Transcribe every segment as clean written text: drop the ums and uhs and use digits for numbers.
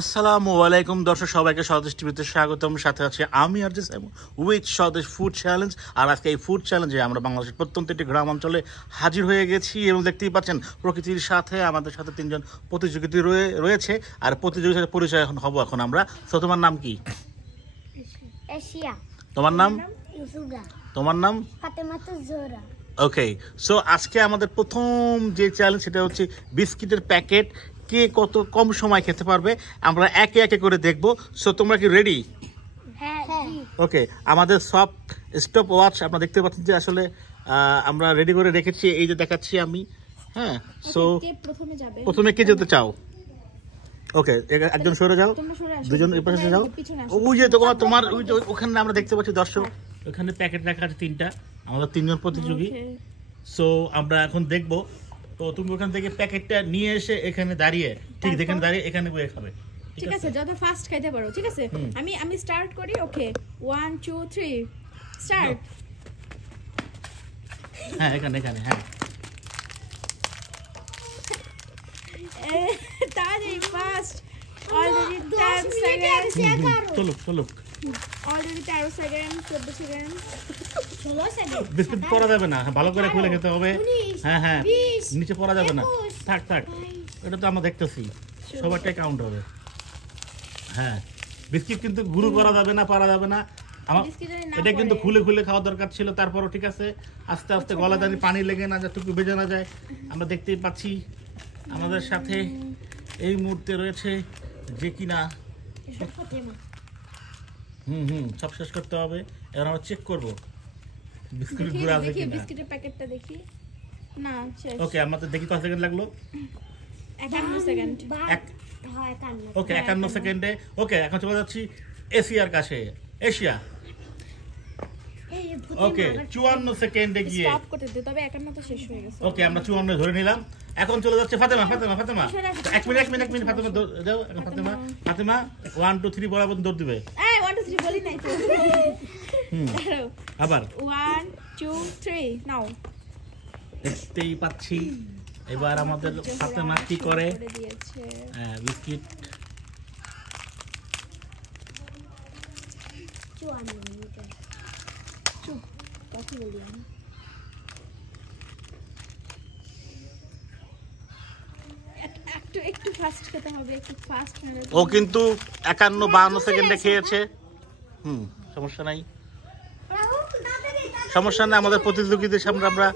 আসসালামু আলাইকুম দর্শক সবাইকে স্বদেশ টিভিতে স্বাগতম। সাথে আছে আমি আর যে উইথ স্বদেশ ফুড চ্যালেঞ্জ। আর আজকে এই ফুড চ্যালেঞ্জে আমরা বাংলাদেশের প্রত্যন্ত একটি গ্রাম অঞ্চলে হাজির হয়ে গেছি এবং দেখতেই পাচ্ছেন প্রকৃতির সাথে আমাদের সাথে তিনজন প্রতিযোগী রয়েছে। আর প্রতিযোগিতার পরিচয় এখন হব এখন আমরা। তো তোমার নাম কি? এশিয়া। তোমার নাম? ইউসুফা। তোমার নাম? ফাতেমাতুজ জোহরা। ওকে, সো আজকে আমাদের প্রথম যে চ্যালেঞ্জ সেটা হচ্ছে বিস্কিটের প্যাকেট কে কত কম সময় খেতে পারবে আমরা একে একে করে দেখব। সো তোমরা কি রেডি? হ্যাঁ। ওকে, আমাদের সব স্টপ ওয়াচ আপনারা দেখতে পাচ্ছেন যে আসলে আমরা রেডি করে রেখেছি, এই যে দেখাচ্ছি আমি। হ্যাঁ, সো প্রথমে কে যেতে চাও? ওকে, একজন সরে যাও, দুজন এই পাশে যাও। ওই যে তোমার ওই যে ওখানে আমরা দেখতে পাচ্ছি দর্শক, ওখানে প্যাকেট রাখা আছে তিনটা, আমাদের তিনজন প্রতিযোগী। সো আমরা এখন দেখবো। তো তুমি ওখান থেকে প্যাকেটটা নিয়ে এসে এখানে দাঁড়িয়ে, ঠিক যেখানে দাঁড়িয়ে এখানে বসে খাবে, ঠিক আছে? যত ফাস্ট খাইতে পারো, ঠিক আছে? আমি স্টার্ট করি। Okay, 1 2 3 start. হ্যাঁ, এখানে হ্যাঁ। তাড়াতাড়ি ফাস্ট। Already 10 second. চলো already 13 second, 14 second, 16 second. Biscuit পড়া যাবে না, ভালো করে খুলে খেতে হবে। হ্যাঁ, নিচে পড়া যাবে না। থাক, এটা তো আমরা দেখতেছি, সবারটাই কাউন্ট হবে। হ্যাঁ, বিস্কিট কিন্তু গুঁড়ো করা যাবে না, পারা যাবে না। আমার এটা কিন্তু খুলে খাওয়া দরকার ছিল, তারপরও ঠিক আছে। আস্তে আস্তে গলা দাঁড়িয়ে পানি লেগে না যায়, টুকু বেজে না যায়। আমরা দেখতেই পাচ্ছি আমাদের সাথে এই মুহূর্তে রয়েছে যে কিনা সব শেষ করতে হবে। এবার আমরা চেক করবো বিস্কুট গুঁড়ো আছে কিনা। বিস্কিটের প্যাকেটটা দেখি। না, শেষ। ওকে, আমাদের দেখি কত সেকেন্ড লাগলো। 51 সেকেন্ড। ওকে, 51 সেকেন্ডে। ওকে, এখন চলে যাচ্ছি এশিয়ার কাছে। এশিয়া। ওকে, 54 সেকেন্ডে গিয়ে স্টপ করতে দিও, তবে 51 তো শেষ হয়ে গেছে। ওকে, আমরা 54 ধরে নিলাম। এখন চলে যাচ্ছে ফাতেমা। এক মিনিট ফাতেমা যাও। এখন ফাতেমা 1 2 3 বরাবর দৌড় দিবে। এই 1 2 3 বলি নাই তো। আবার 1 2 3 নাও। দেখতেই পাচ্ছি এবার আমাদের ফাতেমা কি করে। দিয়েছে বিস্কিট কথা বলি আমি। একটু ফাস্ট খেতে হবে, একটু ফাস্ট। ও কিন্তু 51-52 সেকেন্ডে খেয়েছে। সমস্যা নাই। আমাদের প্রতিযোগীদের সামনে আমরা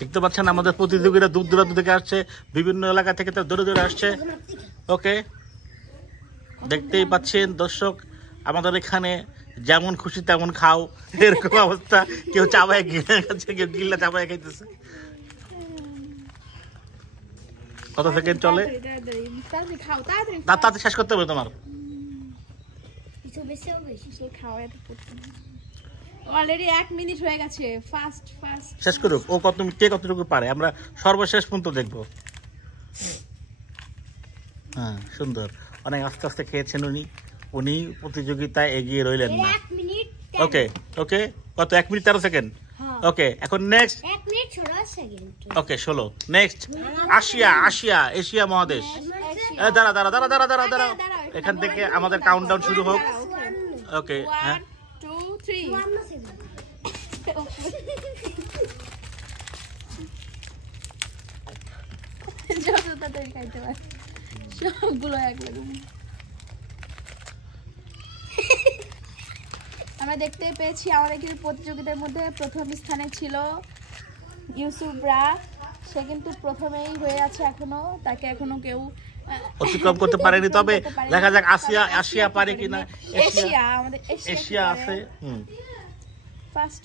দেখতে পাচ্ছেন আমাদের প্রতিযোগীরা দূর দূরান্ত থেকে আসছে, বিভিন্ন এলাকা থেকে তারা দৌড়ে আসছে। ওকে, দেখতেই পাচ্ছেন দর্শক, আমাদের এখানে যেমন খুশি তেমন খাও, এরকম অবস্থা। কেউ চাবায় গিলে খাচ্ছে, কেউ গিল্লা চাবায় খাইতেছে। কত সেকেন্ড চলে? তাড়াতাড়ি শেষ করতে হবে তোমার। অলরেডি 1 মিনিট হয়ে গেছে। ফাস্ট শেষ করুক। ও কে কতটুকু পারে আমরা সর্বশেষ পর্যন্ত দেখবো। হ্যাঁ, সুন্দর। অনেক আস্তে আস্তে খেয়েছেন উনি প্রতিযোগিতায় এগিয়ে রইলেন না। ওকে, কত? 1 মিনিট 13 সেকেন্ড। ওকে, এখন নেক্সট 1 মিনিট 16 সেকেন্ড। ওকে, 16। নেক্সট এশিয়া মহাদেশ। দাঁড়া। এখান থেকে আমাদের কাউন্টডাউন শুরু হোক। ওকে, 1 2 3 যত তাড়াতাড়ি খাইতে পারে সবগুলো একদম। আমরা দেখতে পেয়েছি আমাদের কিন্তু প্রতিযোগিতার মধ্যে প্রথম স্থানে ছিল ইউসুফরা। সে কিন্তু প্রথমেই হয়ে আছে, তাকে এখনো কেউ অতিক্রম করতে পারেনি। তবে দেখা যাক আসিয়া পারে কিনা। এশিয়া আছে। ফাস্ট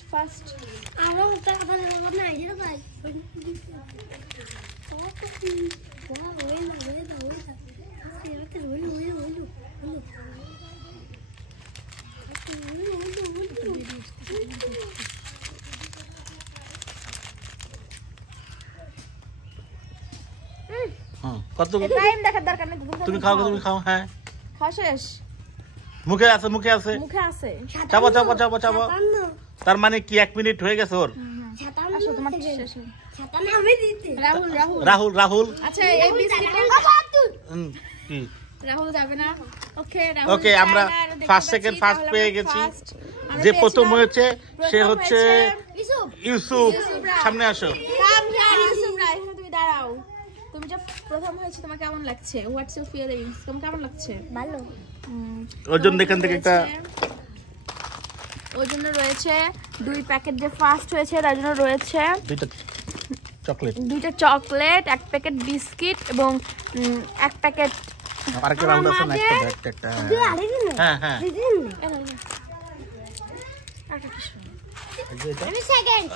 আমরা ওটা কথা বলবো না, এই যে ভাই কত টাইম দেখার দরকার নেই। তুমি খাও। হ্যাঁ, খাওয়া শেষ। মুখে আছে। চাবো। তার মানে কি 1 মিনিট হয়ে গেছে ওর? রাহুল রাহুল আচ্ছা, এই বিস্কিট কি রাহুল যাবে না। ওকে ওকে, আমরা ফার্স্ট সেকেন্ড ফার্স্ট পেয়ে গেছি। যে প্রথম হয়েছে সে হচ্ছে ইউসুফ। সামনে আসো। তুমি দাঁড়াও, তুমি যে প্রথম হয়েছে তোমার কেমন লাগছে? What's your feelings? তোমার কেমন লাগছে? ভালো। ওর জন্য এখান থেকে একটা ওর জন্য রয়েছে 2 প্যাকেট, যে ফার্স্ট হয়েছে তার জন্য রয়েছে দুইটা চকলেট, 2টা চকলেট, 1 প্যাকেট বিস্কিট এবং 1 প্যাকেট। আরেকটা রাউন্ড আছে না? একটা হ্যাঁ হ্যাঁ আমি সেকেন্ড।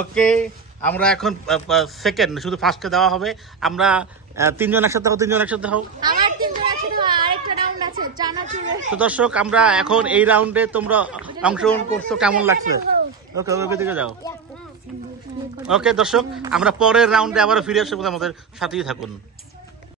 ওকে, আমরা এখন সেকেন্ড, শুধু ফার্স্টে দেওয়া হবে। আমরা 3 জন একসাথে হও, 3 জন একসাথে হও। আমার 3 জন একসাথে আরেকটা রাউন্ড আছে চানাচুরের। তো দর্শক, আমরা এখন এই রাউন্ডে তোমরা অংশগ্রহণ করছো, কেমন লাগছে? ওকে, ওকে দিকে যাও। ওকে দর্শক, আমরা পরের রাউন্ডে আবার ফিরে আসবো, আমাদের সাথেই থাকুন।